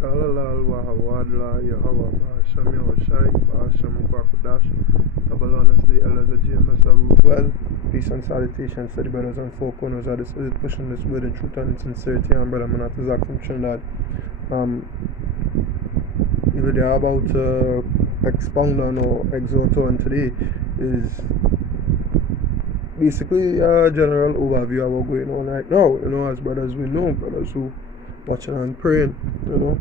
Kalalal Wahawadla Yahweh Basham Yahushai Basham Kwakadash. Double honors the elders of Gms.S.O.T.E. Well, peace and salutations to the brothers and four corners of this earth, pushing this word in truth and in sincerity. And brother Manat from Trinidad. The video I'm about to expound on or exhort on today is basically a general overview of what's going on right now. As brothers we know, brothers who watching and praying. So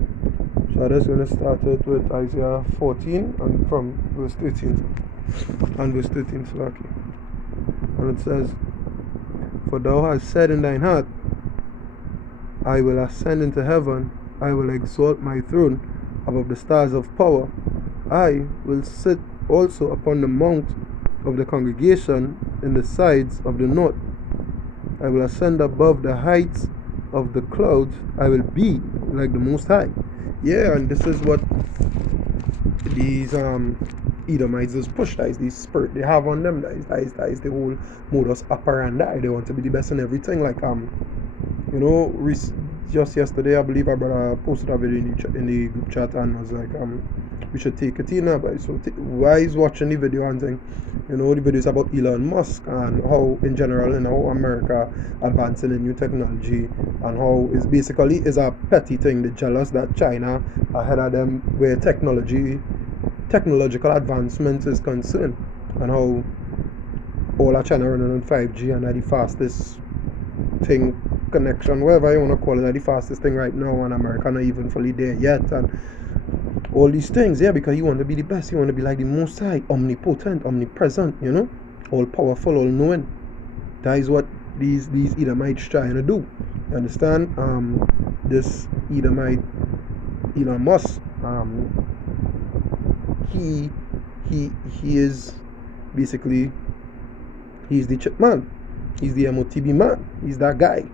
I'm just going to start it with Isaiah 14 and from verse 13. And verse 13, Slaki. And it says, "For thou hast said in thine heart, I will ascend into heaven, I will exalt my throne above the stars of power. I will sit also upon the mount of the congregation in the sides of the north. I will ascend above the heights of the clouds. I will be like the Most High." Yeah, and this is what these Edomites just push. That is the spirit they have on them. That is the whole modus operandi. They want to be the best in everything. Like just yesterday I believe our brother posted a video in the group chat and was like we should take it in. But so why is watching the video and saying, the video is about Elon Musk and how in general, how America advancing in new technology and how it's basically is a petty thing. They're jealous that China ahead of them where technological advancement is concerned, and how all of China running on 5G and the fastest thing connection, whatever you want to call it, the fastest thing right now, and America not even fully there yet, and all these things, because you want to be the best, you want to be like the Most High, omnipotent, omnipresent, all powerful, all knowing. That is what these Edomites trying to do. You understand? This Edomite, Elon Musk, he is basically, he's the chip man, he's the M.O.T.E man, he's that guy.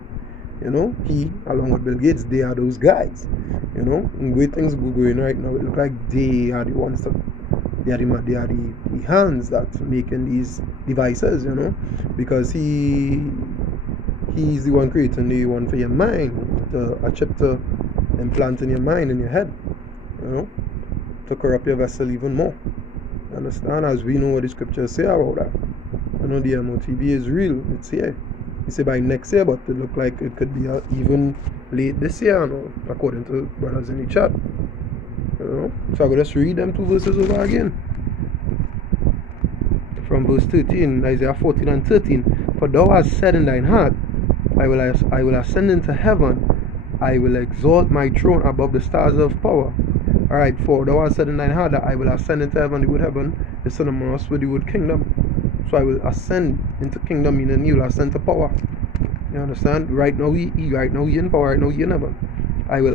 He along with Bill Gates, they are those guys. And great things going right now. It look like they are the ones that they are the hands that making these devices. Because he's the one creating the one for your mind, a chip to implant in your mind, in your head. To corrupt your vessel even more. Understand? As we know what the scriptures say about that. The M.O.T.E is real. It's here. He said by next year, but it look like it could be even late this year, according to brothers in the chat. So I'm going to just read them two verses over again. From verse 13, Isaiah 14 and 13. "For thou hast said in thine heart, I will ascend into heaven, I will exalt my throne above the stars of power." Alright, for thou hast said in thine heart that I will ascend into heaven. The word heaven is synonymous with the word kingdom. So I will ascend into kingdom, meaning you will ascend to power. You understand? Right now he in power, right now he in heaven. I will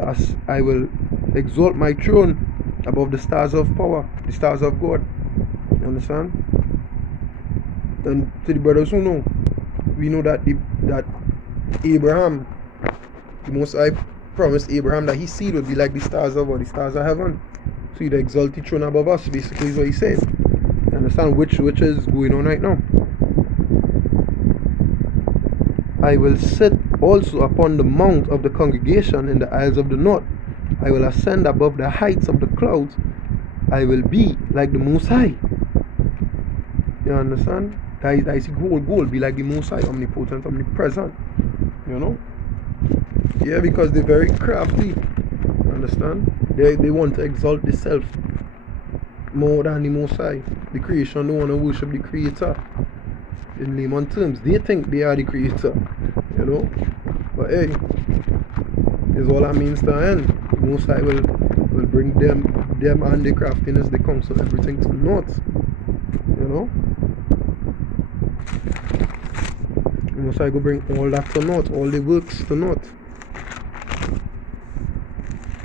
exalt my throne above the stars of power, the stars of God. You understand? And to the brothers who know, we know that that Abraham, the Most High promised Abraham that his seed would be like the stars of heaven. So he'd exalt the throne above us, basically is what he's saying. You understand? Which is going on right now. "I will sit also upon the mount of the congregation in the isles of the north. I will ascend above the heights of the clouds. I will be like the Most High." You understand? That is the whole goal. Be like the Most High, omnipotent, omnipresent. Yeah, because they're very crafty. Understand? They want to exalt the self more than the Most High. The creation don't want to worship the Creator. In layman terms, they think they are the Creator. But hey, is all that means to end. The Most High will bring them and the craftiness, the counsel, everything to naught. The Most High will bring all that to naught, all the works to naught.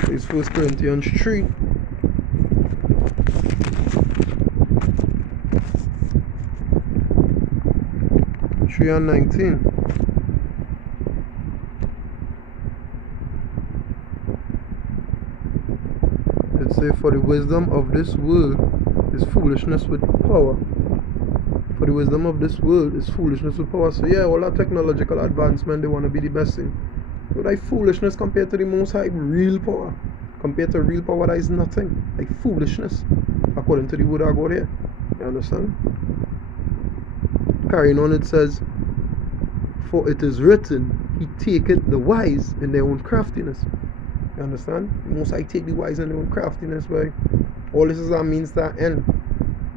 It's 1 Corinthians 3. And 19. It says, "For the wisdom of this world is foolishness with power." For the wisdom of this world is foolishness with power. So all that technological advancement, they want to be the best thing. But like foolishness compared to the Most High real power. Compared to real power, that is nothing. Like foolishness, according to the word of God here. You understand? Carrying on, it says, for it is written, he taketh the wise in their own craftiness. You understand? Most I take the wise in their own craftiness, boy. All this is that means that end.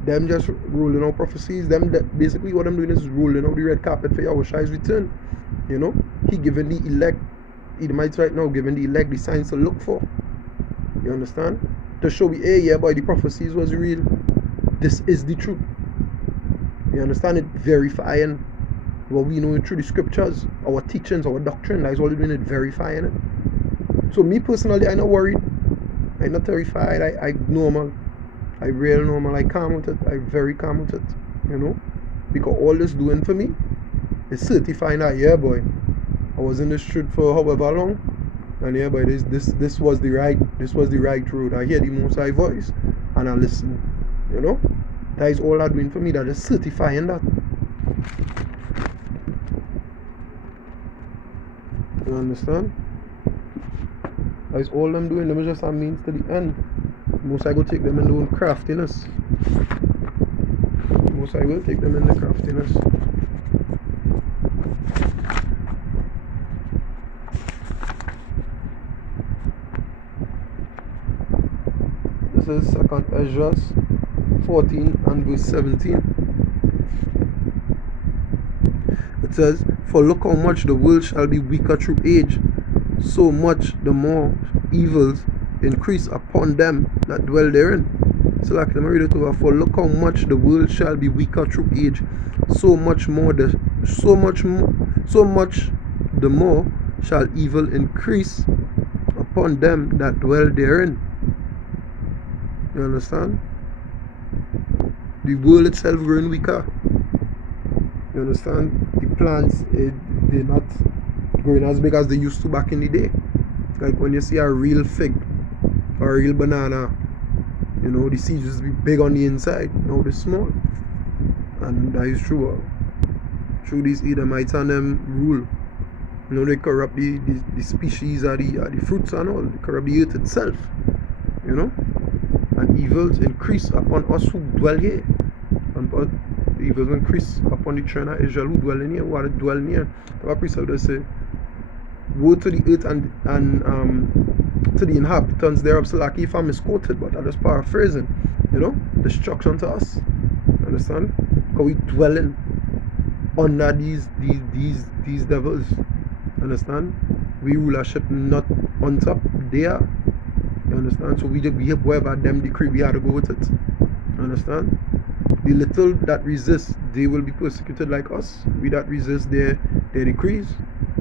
Them just rolling out prophecies. Them basically what I'm doing is rolling out the red carpet for Yahushua's return. You know, he giving the elect, Edomites right now, giving the elect the signs to look for. You understand? To show me, hey, yeah, boy, the prophecies was real. This is the truth. You understand? It verifying what we know through the scriptures, our teachings, our doctrine. That is all doing it, verifying it. So me personally, I'm not worried. I'm not terrified. I normal. I real normal. I calm with it. I very calm with it. You know, because all this doing for me is certifying that, yeah, boy, I was in this truth for however long, and yeah, boy, this was the right road. I hear the Most High voice, and I listen. You know, that is all that doing for me. That is certifying that. You understand? That is all I'm doing. Them is just a means to the end. Most I go take them in their own craftiness. Most I will take them in the craftiness. This is 2nd Ezra 14 and verse 17. It says, for look how much the world shall be weaker through age, so much the more evils increase upon them that dwell therein. So like let me read it over. For look how much the world shall be weaker through age, so much the more shall evil increase upon them that dwell therein. You understand? The world itself growing weaker. You understand? The plants, they're not growing as big as they used to back in the day. Like when you see a real fig or a real banana, you know, the seeds used to be big on the inside. Now they're small. And that is true. Through these Edomites and them rule. You know, they corrupt the species or the fruits and all. They corrupt the earth itself. You know? And evils increase upon us who dwell here. And the evils increase upon the children of Israel who dwell in here, who are dwell near. The precept does say, woe to the earth and to the inhabitants thereof. So like if I'm misquoted, but I'm just paraphrasing. You know? Destruction to us. Understand? Because we dwelling under these devils. Understand? We rulership not on top, they are. You understand? So we have whatever them decree, we have to go with it. Understand? The little that resist, they will be persecuted like us. We that resist their decrees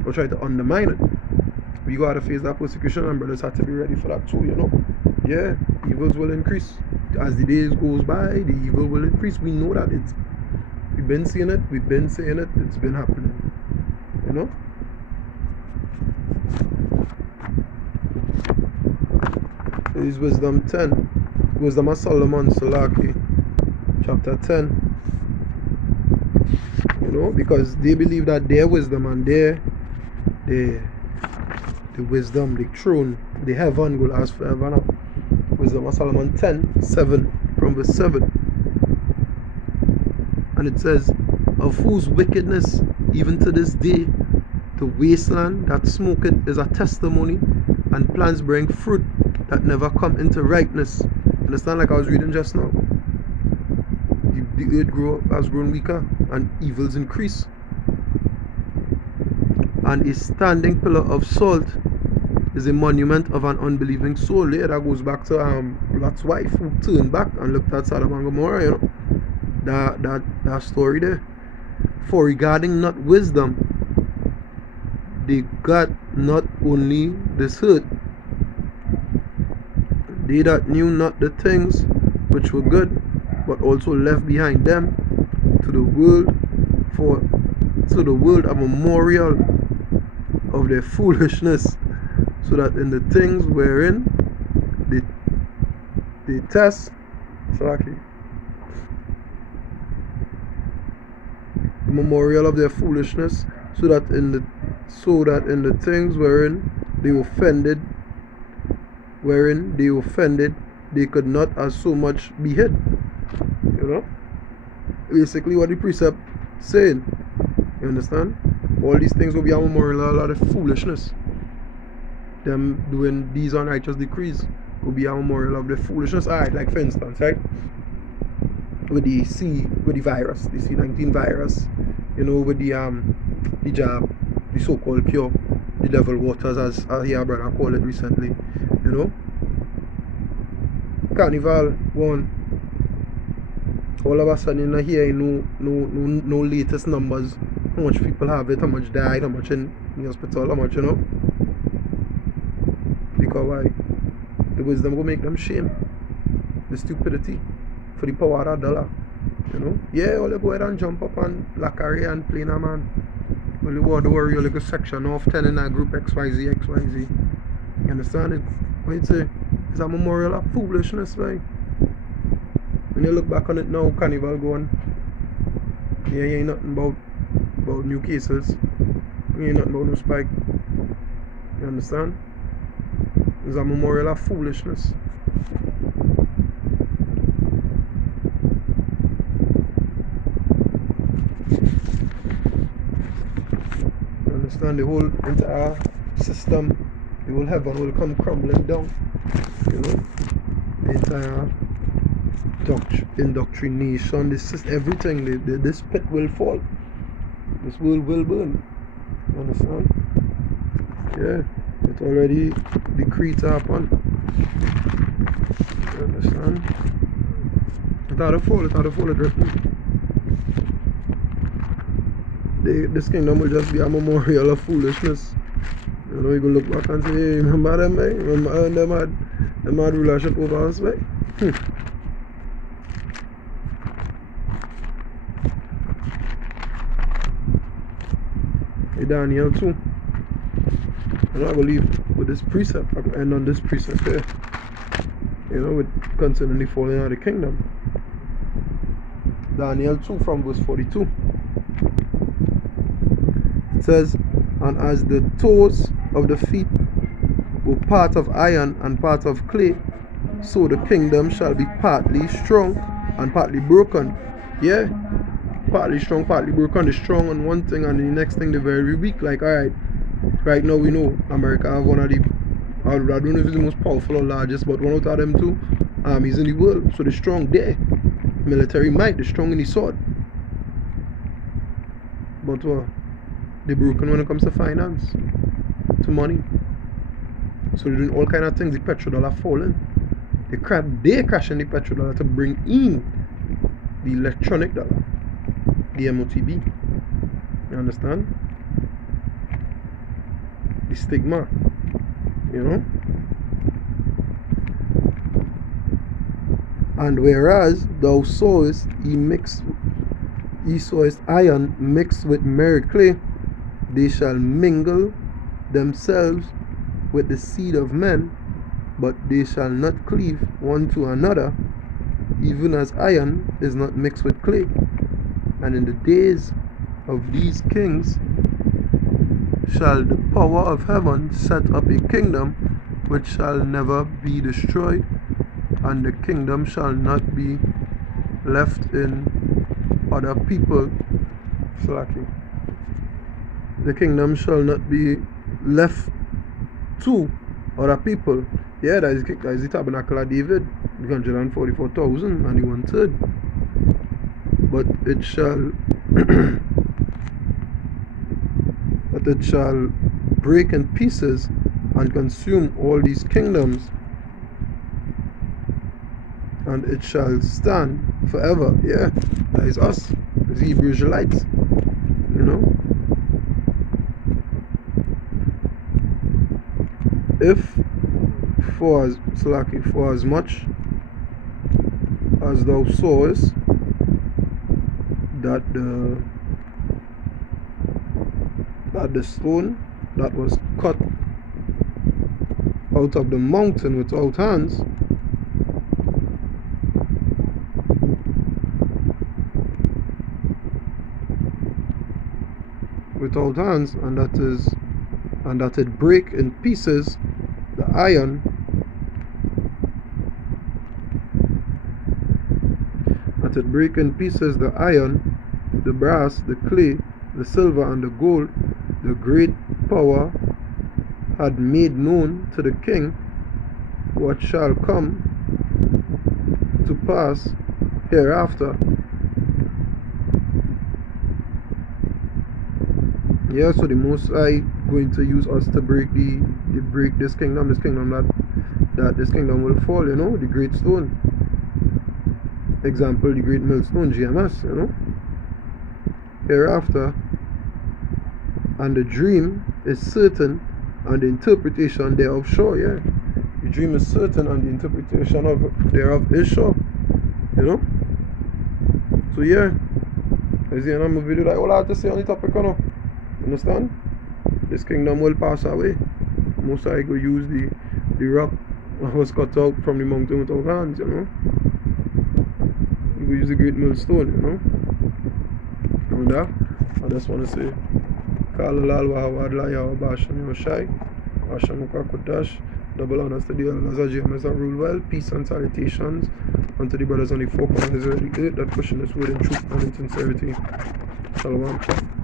or try to undermine it. We gotta face that persecution, and brothers have to be ready for that too, you know. Yeah, evils will increase. As the days goes by, the evil will increase. We know that we've been seeing it, we've been saying it, it's been happening. You know? This is Wisdom 10. Wisdom of Solomon, Salaki, chapter 10. You know, because they believe that their wisdom and the wisdom, the throne, the heaven will last forever now. Wisdom of Solomon 10, 7, from verse 7. And it says, of whose wickedness, even to this day, the wasteland that smoketh is a testimony, and plants bring fruit that never come into ripeness. Understand, like I was reading just now? The earth has grown weaker, and evils increase. And a standing pillar of salt is a monument of an unbelieving soul. Yeah, that goes back to Lot's wife who turned back and looked at Sodom and Gomorrah, you know. That story there. For regarding not wisdom, they got not only this hurt, they that knew not the things which were good, but also left behind them to the world a memorial of their foolishness, so that in the things wherein they test, memorial of their foolishness, so that in the things wherein they offended wherein they offended, they could not as so much be hid. You know? Basically what the precept saying. You understand? All these things will be a memorial of a lot of foolishness. Them doing these unrighteous decrees will be a memorial of the foolishness. Alright, like for instance, right? With the virus, the C-19 virus, you know, with the jab, the so-called cure, the devil waters, as your brother called it recently, you know. Carnival one, all of a sudden you hear no latest numbers, how much people have it, how much died, how much in the hospital, how much, you know. Because why? The wisdom will make them shame. The stupidity for the power of dollar. You know? Yeah, all you go ahead and jump up on Lacari and play a man. Only what to worry, you like a section of 10 in a group XYZ, XYZ. You understand it? What you say? It's a memorial of foolishness, right? When you look back on it now, Carnival going, yeah, you ain't nothing about new cases. You ain't nothing about no spike. You understand? It's a memorial of foolishness. You understand? The whole entire system, the whole heaven will come crumbling down. You know? The entire indoctrination, everything, this pit will fall. This world will burn. You understand? Yeah, it's already decreed to happen. You understand? It had to fall, it written. This kingdom will just be a memorial of foolishness. You know, you can look back and say, hey, remember them, eh? Remember them had rulership over us, right? Daniel too. And I believe with this precept, I could end on this precept here. You know, with concerning the falling of the kingdom. Daniel 2 from verse 42. It says, and as the toes of the feet were part of iron and part of clay, so the kingdom shall be partly strong and partly broken. Yeah, partly strong, partly broken. The strong on one thing and the next thing the very weak. Like, alright, right now we know America have one of the, I don't know if it's the most powerful or largest, but one out of them two armies in the world. So they're strong there. Military might, they're strong in the sword. But they're broken when it comes to finance, to money. So they're doing all kind of things. The petrodollar falling. They're crashing the petrodollar to bring in the electronic dollar, the M.O.T.E. You understand? The stigma, you know. And whereas thou sawest ye sawest iron mixed with merry clay, they shall mingle themselves with the seed of men, but they shall not cleave one to another, even as iron is not mixed with clay. And in the days of these kings shall the power of heaven set up a kingdom which shall never be destroyed, and the kingdom shall not be left in other people. The kingdom shall not be left to other people. Yeah, that is the tabernacle of David, the 144,000 and the 1/3. But it shall but it shall break in pieces and consume all these kingdoms, and it shall stand forever. Yeah, that is us, the Hebrew Israelites. You know, if for as much as thou sawest that the stone that was cut out of the mountain without hands, and that it break in pieces the iron started. Break in pieces the iron, the brass, the clay, the silver, and the gold. The great power had made known to the king what shall come to pass hereafter. Yeah, so the Most High going to use us to break this kingdom that this kingdom will fall, you know, the great stone. Example, the great millstone, GMS, you know. Hereafter, and the dream is certain, and the interpretation thereof sure, yeah. The dream is certain, and the interpretation thereof is sure, you know. So yeah, as the end of my video, that's all I have to say on the topic, you know. Understand? This kingdom will pass away. Most I go use the rock that was cut out from the mountain with our hands, you know. We use the great millstone, you know. And that, I just want to say, Kalalal Wahawadla Yawabashan Yoshai, Ashamuka Kudash, double honors to the elders of Gms.S.O.T.E rule well, peace and salutations unto the brothers on the four corners of the earth that pushing this word in truth and in sincerity. Shalom.